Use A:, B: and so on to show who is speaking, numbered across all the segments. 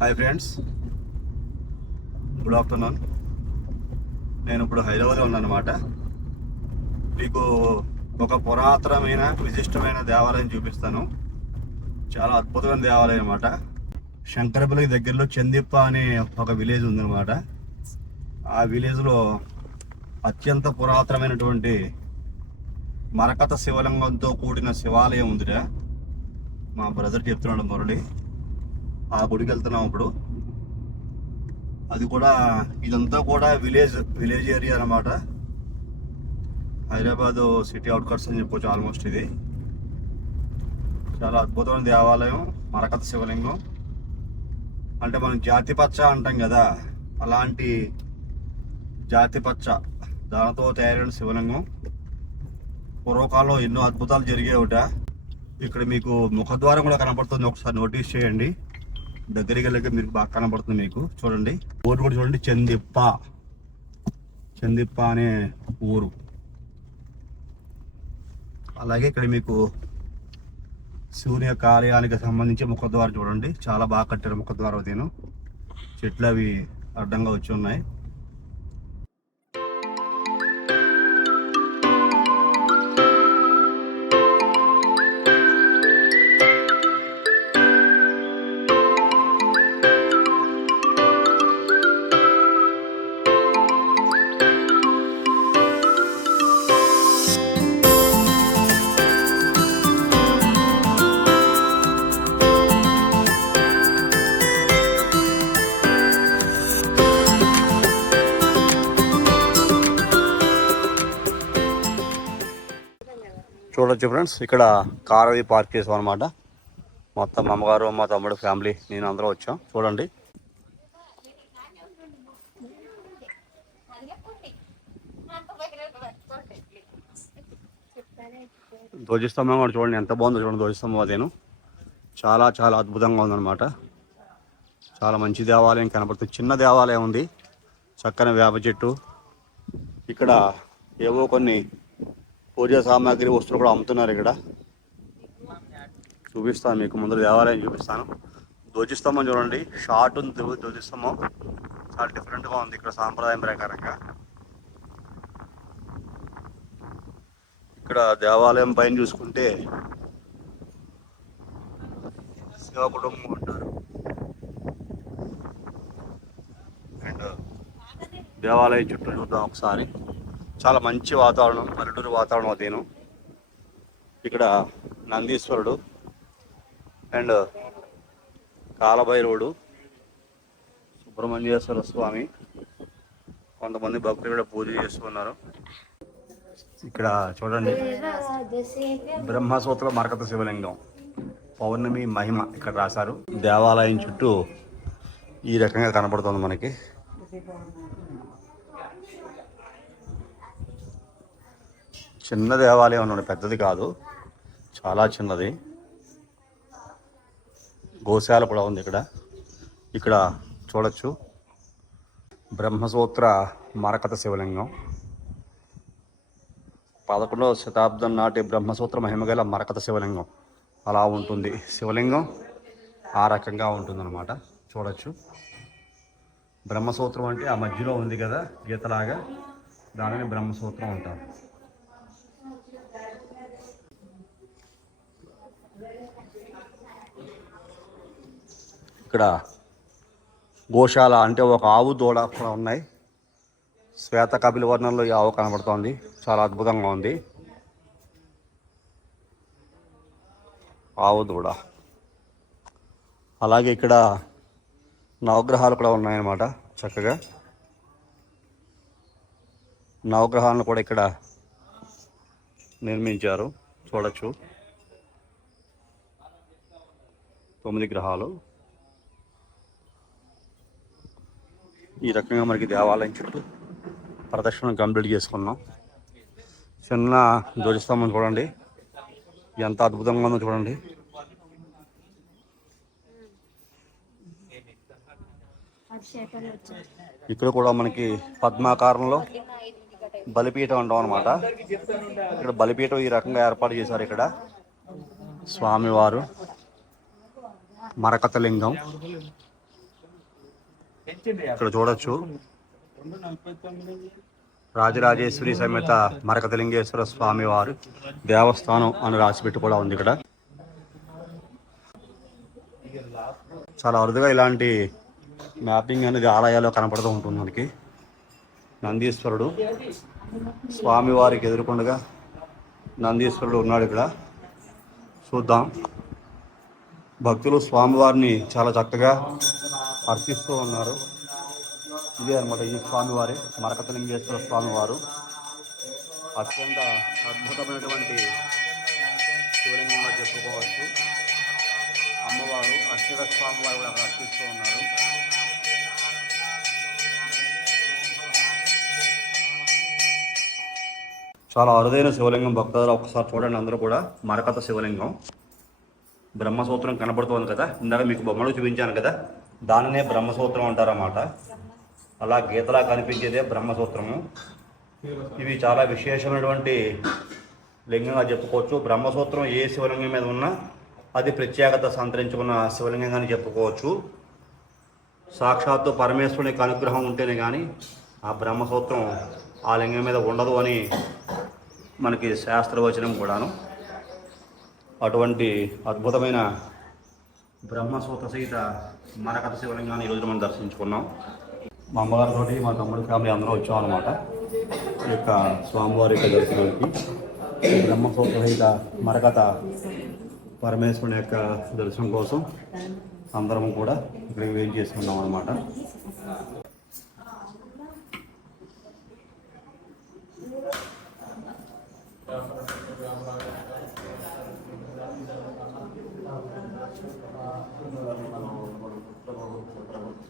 A: Hi friends good afternoon నేను ఇప్పుడు హైదరాబాద్లో ఉన్నాను అనమాట మీకు ఒక పురాతనమైన విశిష్టమైన దేవాలయం చూపిస్తాను. చాలా అద్భుతమైన దేవాలయం అనమాట శంకరపల్లికి దగ్గరలో చందిప్ప అనే ఒక విలేజ్ ఉందన్నమాట. ఆ విలేజ్లో అత్యంత పురాతనమైనటువంటి మరకత శివలింగంతో కూడిన శివాలయం ఉందిరా. మా బ్రదర్ చెప్తున్నాడు మురళి. ఆ గుడికి వెళ్తున్నాం ఇప్పుడు. అది కూడా ఇదంతా కూడా విలేజ్ విలేజ్ ఏరియా అన్నమాట. హైదరాబాద్ సిటీ అవుట్కట్స్ అని చెప్పొచ్చు ఆల్మోస్ట్ ఇది. చాలా అద్భుతమైన దేవాలయం మరకత శివలింగం. అంటే మనం జాతి పచ్చ అంటాం కదా అలాంటి జాతి పచ్చ దానితో తయారైన శివలింగం. పూర్వకాలంలో ఎన్నో అద్భుతాలు జరిగేవిట ఇక్కడ మీకు ముఖద్వారం కూడా కనపడుతుంది ఒకసారి నోటీస్ చేయండి. దగ్గరికి వెళ్ళక మీకు బాగా కనబడుతుంది మీకు. చూడండి. ఊరు కూడా చూడండి. చందిప్ప. చందిప్ప అనే ఊరు. అలాగే ఇక్కడ మీకు శివుని యొక్క ఆలయానికి సంబంధించి ముఖద్వారం చూడండి. చాలా బాగా కట్టారు ముఖద్వారం దీని చెట్లు అవి అడ్డంగా వచ్చి ఉన్నాయి. చూడొచ్చు ఫ్రెండ్స్ ఇక్కడ కార్ అది పార్క్ చేసాం అనమాట మొత్తం అమ్మగారు మా తమ్ముడు ఫ్యామిలీ నేను అందరం వచ్చాం. చూడండి. ధ్వజస్తంభం కూడా చూడండి ఎంత బాగుందో చూడండి ధ్వజస్తంభం అదేను. చాలా చాలా అద్భుతంగా ఉందన్నమాట. చాలా మంచి దేవాలయం కనపడుతుంది. చిన్న దేవాలయం ఉంది. చక్కని వేప చెట్టు. ఇక్కడ ఏవో కొన్ని పూజా సామాగ్రి వస్తువులు కూడా అమ్ముతున్నారు ఇక్కడ. చూపిస్తాను మీకు ముందు దేవాలయం చూపిస్తాను. ధ్వజస్తంభం చూడండి. షార్ట్ ఉంది ధ్వ- ధ్వజస్తంభం. చాలా డిఫరెంట్గా ఉంది ఇక్కడ సాంప్రదాయం ప్రకారంగా. ఇక్కడ దేవాలయం పైన చూసుకుంటే శివ కుటుంబం అంటారు. అండ్ దేవాలయం చుట్టూ చూద్దాం ఒకసారి. చాలా మంచి వాతావరణం పల్లెటూరు వాతావరణం అదేను. ఇక్కడ నందీశ్వరుడు అండ్ కాలభైరవుడు సుబ్రహ్మణ్యేశ్వర స్వామి. కొంతమంది భక్తులు కూడా పూజ చేస్తున్నారు ఇక్కడ చూడండి. బ్రహ్మసూత్ర మరకత శివలింగం. పౌర్ణమి మహిమ ఇక్కడ రాశారు. దేవాలయం చుట్టూ ఈ రకంగా కనపడుతుంది మనకి. చిన్న దేవాలయం అన్నాడు పెద్దది కాదు. చాలా చిన్నది. గోశాల కూడా ఉంది ఇక్కడ. ఇక్కడ చూడొచ్చు. బ్రహ్మసూత్ర మరకత శివలింగం. పదకొండవ శతాబ్దం నాటి బ్రహ్మసూత్ర మహిమగల మరకత శివలింగం. అలా ఉంటుంది. శివలింగం ఆ రకంగా ఉంటుందన్నమాట. చూడొచ్చు. బ్రహ్మసూత్రం అంటే ఆ మధ్యలో ఉంది కదా గీతలాగా. దానిని బ్రహ్మసూత్రం అంటారు. ఇక్కడ గోశాల అంటే ఒక ఆవు దూడ కూడా ఉన్నాయి. శ్వేత కపిల వర్ణంలో ఈ ఆవు కనబడుతోంది. చాలా అద్భుతంగా ఉంది. ఆవు దూడ. అలాగే ఇక్కడ నవగ్రహాలు కూడా ఉన్నాయన్నమాట చక్కగా. నవగ్రహాలను కూడా ఇక్కడ నిర్మించారు. చూడొచ్చు. తొమ్మిది గ్రహాలు. ఈ రకంగా మనకి దేవాలయం చుట్టూ ప్రదక్షిణ కంప్లీట్ చేసుకున్నాం. చిన్న ధ్వజస్తంభం చూడండి. ఎంత అద్భుతంగా ఉందో చూడండి. ఇక్కడ కూడా మనకి పద్మాకారంలో బలిపీఠం అంటాం అనమాట ఇక్కడ బలిపీఠం ఈ రకంగా ఏర్పాటు చేశారు ఇక్కడ. స్వామివారు. మరకతలింగం. ఇక్కడ చూడొచ్చు. రాజరాజేశ్వరి సమేత మరకతలింగేశ్వర స్వామి వారు దేవస్థానం అని రాసిపెట్టి కూడా ఉంది ఇక్కడ. చాలా అరుదుగా ఇలాంటి మ్యాపింగ్ అనేది ఆలయాల్లో కనపడుతూ ఉంటుంది మనకి. నందీశ్వరుడు స్వామివారికి ఎదురుకుండగా నందీశ్వరుడు ఉన్నాడు ఇక్కడ. చూద్దాం. భక్తులు స్వామివారిని చాలా చక్కగా అర్పిస్తూ ఉన్నారు. ఇదే అనమాట ఈ స్వామివారి మరకతలింగేశ్వర స్వామివారు. అత్యంత అద్భుతమైనటువంటి శివలింగంగా చెప్పుకోవచ్చు. అమ్మవారు అక్షర స్వామివారు కూడా అక్కడ అర్పిస్తూ ఉన్నారు. చాలా అరుదైన శివలింగం భక్తులు ఒకసారి చూడండి అందరూ కూడా. మరకత శివలింగం. బ్రహ్మసూత్రం కనబడుతోంది కదా. ఇందాక మీకు బొమ్మలు చూపించాను కదా. దానినే బ్రహ్మసూత్రం అంటారన్నమాట. అలా గీతలా కనిపించేదే బ్రహ్మసూత్రము. ఇవి చాలా విశేషమైనటువంటి లింగంగా చెప్పుకోవచ్చు. బ్రహ్మసూత్రం ఏ శివలింగం మీద ఉన్నా అది ప్రత్యేకత సంతరించుకున్న శివలింగం అని చెప్పుకోవచ్చు. సాక్షాత్తు పరమేశ్వరునికి అనుగ్రహం ఉంటేనే కానీ ఆ బ్రహ్మసూత్రం ఆ లింగం మీద ఉండదు అని మనకి శాస్త్రవచనం కూడాను. అటువంటి అద్భుతమైన బ్రహ్మసూత సహిత మరకథ శివలింగాన్ని ఈరోజు మనం దర్శించుకున్నాం. మా అమ్మగారితో మా తమ్ముడి ఫ్యామిలీ అందరూ వచ్చాం అనమాట ఈ యొక్క స్వామివారి యొక్క దర్శనానికి. బ్రహ్మసూత సహిత మరకథ పరమేశ్వరుని యొక్క దర్శనం కోసం అందరం కూడా ఇక్కడికి వెయిట్ చేసుకున్నాం అనమాట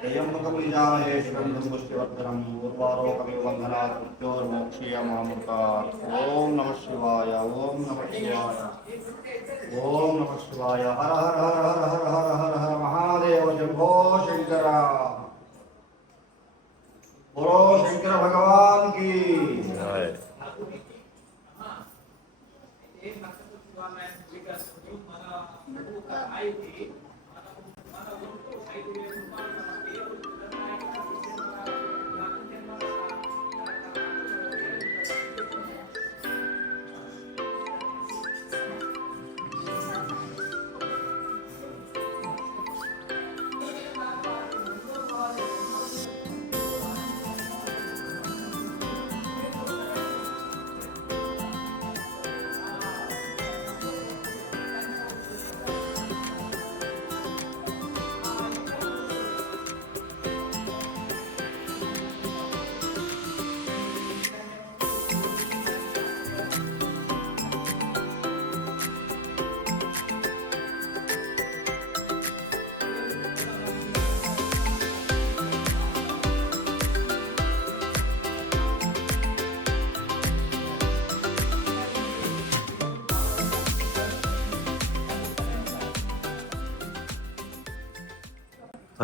A: त्र्यम्बकबीजामहेश्वरं संपुष्टिवर्धनम् उर्वारोकविवन्धनात् शिवाय, ॐ शिवाय। हर हर हर हर हर हर हर हर महादेव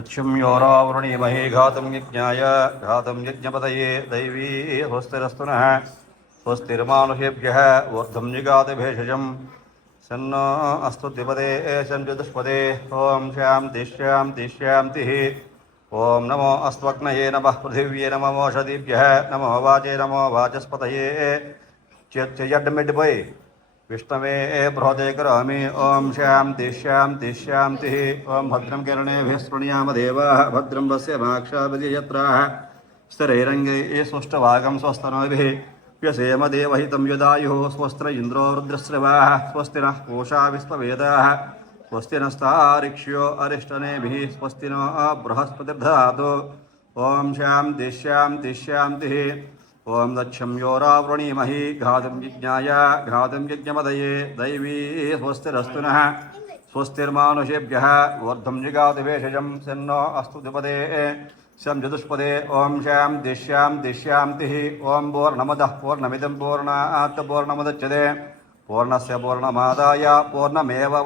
A: सत्यं योरावृणीमहे घातं यज्ञाय घातं यज्ञपतये दैवी स्वस्तिरस्तु नः। स्वस्तिर्मानुषेभ्यः ऊर्ध्वं जिगातभेषजं सन्न अस्तु द्विपदे शं चतुष्पदे ॐ श्यां दिश्यां दिश्यान्तिः ॐ नमो अस्त्वग्नये नमः पृथिव्ये नमो ओषधीभ्यः नमो वाचे नमो वाचस्पतये। चयड्मिड्वै विष्णवे बृहदे करोमि। ॐ शान्ति शान्ति शान्तिः ॐ भद्रं किरणेभिः शृणुयाम देवाः। भद्रं वस्य माक्षाभिजयत्राः स्थिरैरङ्गैः स्वष्टभागं स्वस्तनभिः। व्यसेम देवहितं यदायुः स्वस्त्र इन्द्रो रुद्रश्रवाः स्वस्ति नः कोशा विश्ववेदाः। स्वस्ति नस्तारिक्ष्यो अरिष्टनेभिः। स्वस्ति नो बृहस्पतिर्दधातु ॐ शान्ति शान्ति शान्तिः ॐ ഓം घातम ഘാതം घातम यज्ञमदये, दैवी स्वस्तिरस्तु न स्वस्तिर्मानुषेभ्य वर्धम जिगातिषज सन्नो अस्तु द्विपदे। चतुष्पदे, ओं श्याम दिश्याम दिश्याम तिहि ओं पूर्णमदः पूर्णमिदं पूर्णात् पूर्णमुदच्यते पूर्णस्य पूर्णमादाय, पूर्णमेव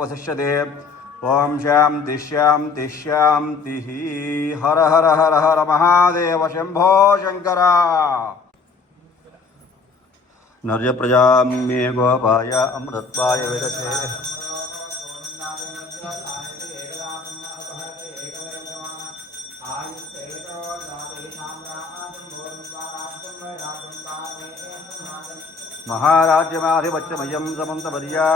A: ओं श्याम दिश्याम दिश्याम
B: तिहि हर हर हर हर महादेव शंभो शंकरा नर्यप्रजाम्ये गोपाय अमृत्वाय विदधे महाराज्यमाधिपत्यमयं समन्तपर्या।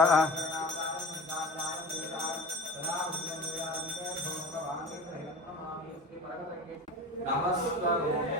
A: नमस्कार।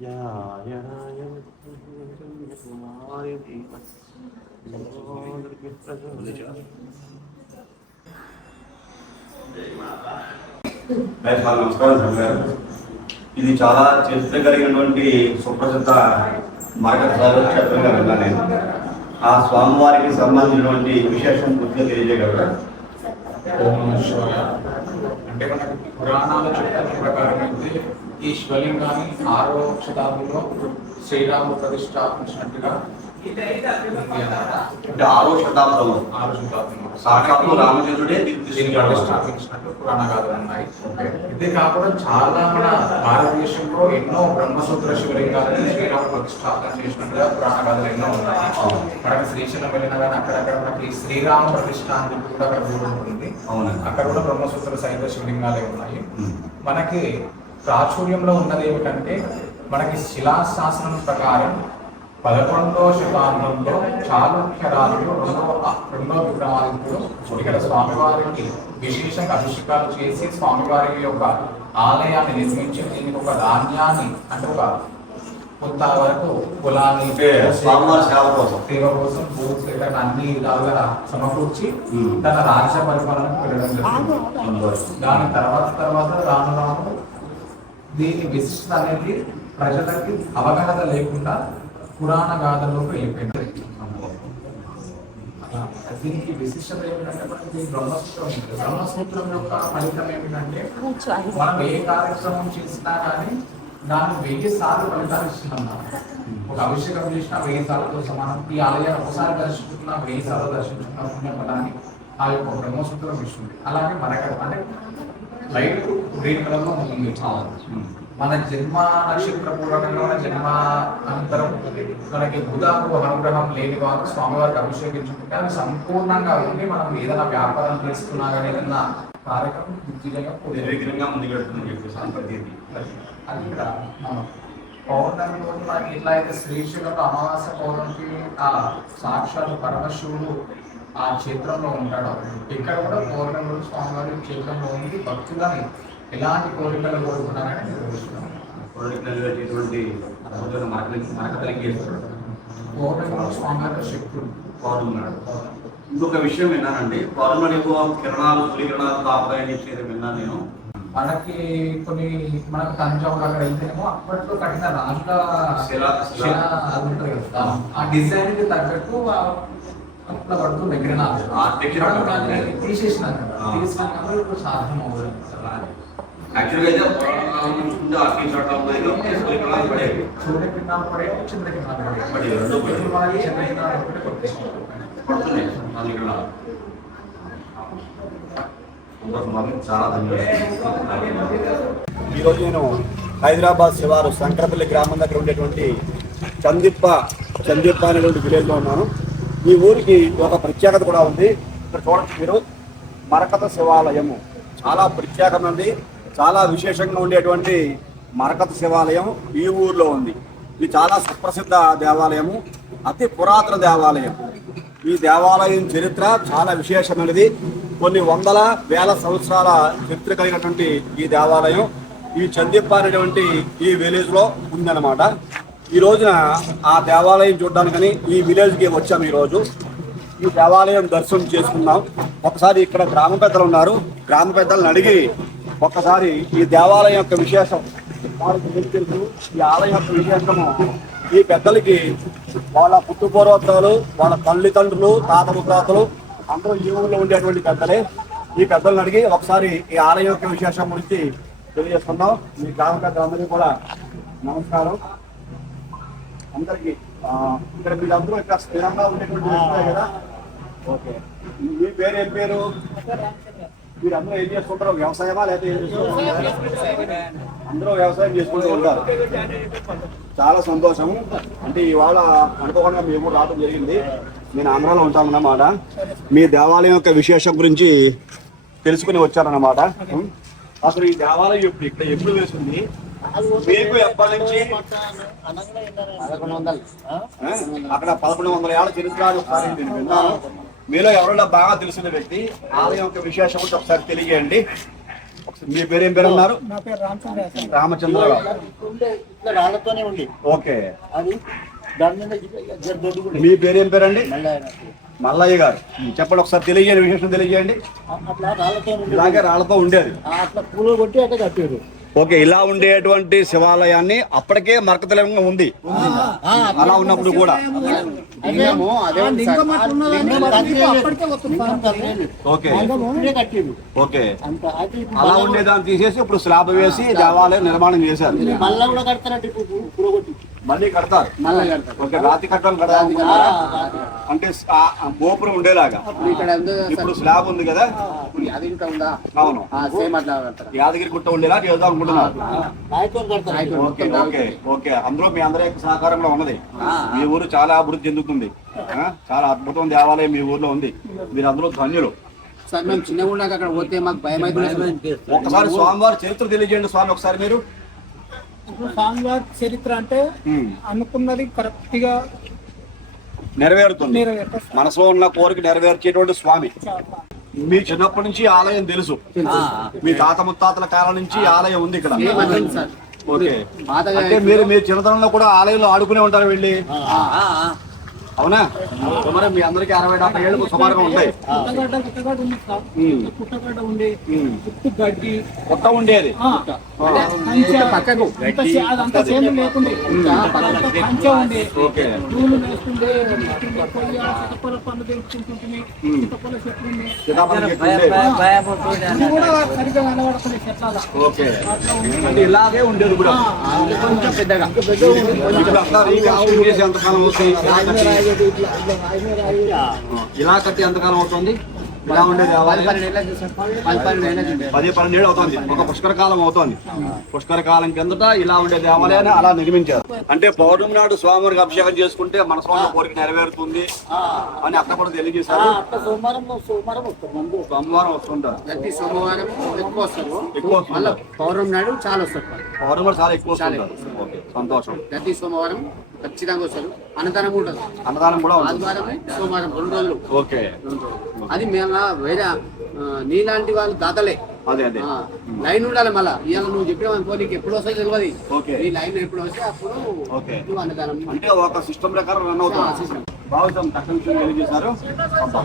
A: യായ കുമാര నమస్కారం ఇది చాలా చరిత్ర కలిగినటువంటి సుప్రసిద్ధ మార్గసారు క్షేత్రంగా వెళ్ళాను నేను. ఆ స్వామివారికి సంబంధించినటువంటి విశేషం పూర్తిగా తెలియజేయగలరా?
B: అంటే మనకు పురాణాల చరిత్ర ప్రకారం అయితే ఈ శివలింగాన్ని ఆరో శతాబ్దంలో శ్రీరాముడు ప్రతిష్టాపించినట్టుగా.
A: అంటే ఆరో శతాబ్దంలో
B: ఆరో శతాబ్దంలో
A: సాక్షాత్తు రామచంద్రుడే దీన్ని.
B: ప్రతిష్టాపించినట్టు పురాణ గాథలు ఉన్నాయి ఇదే కాకుండా చాలా మన భారతదేశంలో ఎన్నో బ్రహ్మసూత్ర శివలింగాలను శ్రీరామ ప్రతిష్టాపన చేసినట్టుగా పురాణ గాథలు ఎన్నో ఉన్నాయి. మనకి శ్రీశైలం వెళ్ళినా కానీ అక్కడక్కడ మనకి శ్రీరామ ప్రతిష్ట అని చెప్పి కూడా అక్కడ ఉంటుంది
A: అవునండి.
B: అక్కడ కూడా బ్రహ్మసూత్ర సహిత శివలింగాలే ఉన్నాయి. మనకి ప్రాచుర్యంలో ఉన్నది ఏమిటంటే మనకి శిలాశాసనం ప్రకారం పదకొండవ శతాబ్దంలో చాళుక్య రాజులు రెండవ రెండవ విక్రమాదిత్యుడు ఇక్కడ స్వామివారికి విశేషంగా అభిషేకాలు చేసి స్వామివారి యొక్క ఆలయాన్ని నిర్మించి దీనికి ఒక ధాన్యాన్ని అంటే ఒక కొంత వరకు కులాన్ని
A: సేవ కోసం.
B: సేవ కోసం భూమి సేవ అన్ని విధాలుగా సమకూర్చి. తన రాజ్య పరిపాలనకు వెళ్ళడం జరిగింది దాని తర్వాత తర్వాత రాను రాను దీని విశిష్టత అనేది ప్రజలకి అవగాహన లేకుండా పురాణ గాథల్లోకి వెళ్ళిపోయింది. దీనికి విశిష్టత ఏమిటంటే మనకి బ్రహ్మసూత్రం ఉంది. బ్రహ్మసూత్రం యొక్క ఫలితం ఏమిటంటే మనం ఏ కార్యక్రమం చేసినా కానీ దాన్ని వెయ్యి సార్లు ఫలితాలు ఇస్తున్నాం ఒక అభిషేకం చేసిన వెయ్యి సార్లతో సమానం. ఈ ఆలయాన్ని ఒకసారి దర్శించుకున్నా వెయ్యి సార్లు దర్శించుకున్న పుణ్యపదాన్ని ఆ యొక్క బ్రహ్మసూత్రం ఇస్తుంది. అలాగే మనకి అంటే లైట్ గ్రీన్ కలర్లో ఉంది మన జన్మ నక్షత్ర పూర్వకంగా మన జన్మ అనంతరం మనకి బుధాకు అనుగ్రహం లేని వారు స్వామివారికి అభిషేకించుకుంటే అది సంపూర్ణంగా ఉండి మనం ఏదైనా వ్యాపారం చేసుకున్నా కానీ ఏదైనా కార్యక్రమం
A: నిర్విఘ్నంగా చెప్పేసి
B: అది ఇక్కడ పౌర్ణమి రోజు ఎట్లా అయితే శ్రీశైలంలో అమావాస్య పౌర్ణమికి ఆ సాక్షాత్ పరమశివుడు ఆ క్షేత్రంలో ఉంటాడో. ఇక్కడ కూడా పౌర్ణమి రోజు స్వామివారి క్షేత్రంలో ఉండి భక్తులని ఎలాంటి కోరికలు కోరుకున్నారని నిర్వహిస్తున్నాం
A: కోరికటువంటి అద్భుతమైన మార్గ మార్గ కలిగేస్తాడు.
B: పౌర్ణమి రోజు స్వామివారి శక్తుడు
A: పౌర్ణమి ఇంకొక విషయం విన్నానండి. పౌర్ణమి ఎక్కువ కిరణాలు సూర్యకిరణాలు తాపకాయని ఇచ్చేది విన్నాను నేను.
B: మనకి కొన్ని మనకు తంజావూరు అక్కడ వెళ్తేనేమో అప్పట్లో కట్టిన రాజుల
A: శిలా-
B: ఉంటుంది కదా, ఆ డిజైన్కి తగ్గట్టు అట్లా పడుతుంది. తీసినాక సాధ్యం అవ్వదు
A: యాక్చువల్గా అయితే పడేవి పడేవి, రెండు పడేవి. పడుతున్నాయి. చాలా ధన్యవాదాలు. ఈరోజు నేను హైదరాబాద్ శివారు శంకరపల్లి గ్రామం దగ్గర ఉండేటువంటి చందిప్ప చందిప్ప అనేటువంటి విలేజ్లో ఉన్నాను. ఈ ఊరికి ఒక ప్రత్యేకత కూడా ఉంది. ఇక్కడ చూడండి మీరు మరకత శివాలయము. చాలా ప్రత్యేకమైనది చాలా విశేషంగా ఉండేటువంటి మరకత శివాలయం ఈ ఊర్లో ఉంది. ఇది చాలా సుప్రసిద్ధ దేవాలయము. అతి పురాతన దేవాలయం. ఈ దేవాలయం చరిత్ర చాలా విశేషమైనది. కొన్ని వందల వేల సంవత్సరాల చరిత్ర కలిగినటువంటి ఈ దేవాలయం ఈ చందిప్ప అనేటువంటి ఈ విలేజ్లో ఉందన్నమాట. ఈ రోజున ఆ దేవాలయం చూడడానికని ఈ విలేజ్కి వచ్చాము ఈ రోజు ఈ దేవాలయం దర్శనం చేసుకున్నాం ఒకసారి ఇక్కడ గ్రామ పెద్దలు ఉన్నారు. గ్రామ పెద్దలను అడిగి ఒక్కసారి ఈ దేవాలయం యొక్క విశేషం వారికి తెలుసు ఈ ఆలయం యొక్క విశేషము ఈ పెద్దలకి వాళ్ళ పుట్టు వాళ్ళ తల్లిదండ్రులు తాత ముత్తాతలు అందరూ ఈ ఊళ్ళో ఉండేటువంటి పెద్దలే. ఈ పెద్దలను అడిగి ఒకసారి ఈ ఆలయం యొక్క విశేషం గురించి తెలియజేసుకుందాం. మీ గ్రామ పెద్దలందరికీ కూడా నమస్కారం. అందరికి. ఇక్కడ మీరందరూ ఇక్కడ స్థిరంగా ఉండేటువంటి వ్యక్తులే కదా? ఓకే. మీ పేరు ఏం పేరు? మీరందరూ ఏం చేసుకుంటారు? వ్యవసాయమా లేదా ఏం చేసుకుంటారు? అందరూ వ్యవసాయం చేసుకుంటూ ఉంటారు. చాలా సంతోషం అంటే ఇవాళ అనుకోకుండా మేము రావడం జరిగింది. నేను ఆంధ్రాలో ఉంటానన్నమాట. మీ దేవాలయం యొక్క విశేషం గురించి తెలుసుకుని వచ్చారన్నమాట అసలు ఈ దేవాలయం ఇప్పుడు ఇక్కడ ఎప్పుడు వేసింది మీకు ఎప్పటి నుంచి? అక్కడ పదకొండు వందల ఏళ్ళ చరిత్ర అని ఒకసారి నేను విన్నాను. మీలో ఎవరైనా బాగా తెలిసిన వ్యక్తి ఆలయం యొక్క విశేషం ఒకసారి తెలియజేయండి. మీ పేరు ఏం పేరు అన్నారు
C: పేరు రామచంద్ర
A: రామచంద్రరావు.
C: ఉంది
A: ఓకే.
C: అది
A: మీ పేరు ఏం
C: మళ్ళీ ఆయన.
A: మల్లయ్య గారు. చెప్పండి ఒకసారి తెలియజేయండి విశేషం తెలియజేయండి. ఇలాగే రాళ్ళతో ఉండేది.
C: అట్లా పూలు కొట్టి అట్లా కట్టారు.
A: ఓకే ఇలా ఉండేటువంటి శివాలయాన్ని అప్పటికే మరకతలంగా ఉంది. అలా ఉన్నప్పుడు కూడా. ఓకే. అలా ఉండేదాన్ని తీసేసి ఇప్పుడు స్లాబ్ వేసి దేవాలయం నిర్మాణం చేశారు.
C: మళ్ళా కూడా కడతారంటే
A: మళ్ళీ కడతారు. ఓకే రాతి కట్టడం కడదాం అంటే గోపురం ఉండేలాగా.
D: ఇక్కడ ఉంది కదా
A: ఇప్పుడు స్లాబ్ ఉంది కదా? అవును. యాదగిరి గుట్ట ఉండేలా చేద్దాం అనుకుంటున్నారు? Okay okay okay. అందులో మీ అందరి యొక్క సహకారం కూడా ఉన్నది మీ ఊరు చాలా అభివృద్ధి చెందుతుంది? చాలా అద్భుతం దేవాలయం మీ ఊర్లో ఉంది. మీరు అందరూ ధన్యులు.
D: సార్ మేము చిన్నగా ఉన్నాక అక్కడ పోతే మాకు భయం అవుతుంది
A: ఒకసారి స్వామివారి చరిత్ర తెలియజేయండి స్వామి ఒకసారి మీరు.
E: ఇప్పుడు చరిత్ర అంటే. అనుకున్నది కరెక్ట్గా
A: నెరవేరుతుంది. మనసులో ఉన్న కోరిక నెరవేర్చేటువంటి స్వామి. మీ చిన్నప్పటి నుంచి ఈ ఆలయం తెలుసు. మీ తాత ముత్తాతల కాలం నుంచి ఈ ఆలయం ఉంది ఇక్కడ. ఓకే. అంటే మీరు మీ చిన్నతనంలో కూడా ఆలయంలో ఆడుకునే ఉంటారు వెళ్ళి. అవునా? సుమారు మీ అందరికి అరవై డెబ్బై ఏళ్ళు సుమారుగా ఉంటాయి.
E: పుట్టు
A: కొత్త ఉండేది
D: పక్కకు
A: ఓకే. అంటే ఇలాగే ఉండేది కూడా.
D: కొంచెం పెద్దగా.
A: ఇప్పుడు అంతా ఇలా కట్టి ఎంతకాలం అవుతుంది? ఇలా ఉండేది
D: పది
A: ఆలయం?
D: పన్నెండు ఏళ్ళ చూసాం పది పన్నెండు ఏళ్ళ చూసాం
A: పది పన్నెండు అవుతుంది. ఒక పుష్కర కాలం అవుతుంది. పుష్కర కాలం కిందట ఇలా ఉండే దేవాలయాన్ని అలా నిర్మించారు. అంటే పౌర్ణమి నాడు స్వామివారికి అభిషేకం చేసుకుంటే మనసులో ఉన్న కోరిక నెరవేరుతుంది అని అక్కడ కూడా తెలియజేశారు.
C: సోమవారం సోమవారం
A: వస్తుంటారు.
D: ప్రతి సోమవారం ఎక్కువ వస్తారు పౌర్ణమి నాడు చాలా వస్తారు
A: పౌర్ణమి చాలా ఎక్కువ సంతోషం.
D: ప్రతి సోమవారం ఖచ్చితంగా వస్తారు. అన్నదానం ఉంటుంది
A: అన్నదానం కూడా
D: ఆదివారం సోమవారం రెండు రోజులు.
A: ఓకే.
D: అది మేము వేరే నీలాంటి వాళ్ళు దాతలే.
A: అదే అదే.
D: ఆ, లైన్ ఉండాలి మళ్ళా. ఇవాళ నువ్వు చెప్పిన అనుకో నీకు ఎప్పుడు వస్తే తెలియదు. నీ లైన్ ఎప్పుడు వస్తే అప్పుడు. నువ్వు అన్నదానం.
A: అంటే ఒక సిస్టమ్ ప్రకారం రన్ అవుతుంది. బాగుంటాం తక్కువ విషయం తెలియజేశారు. సంతోషం.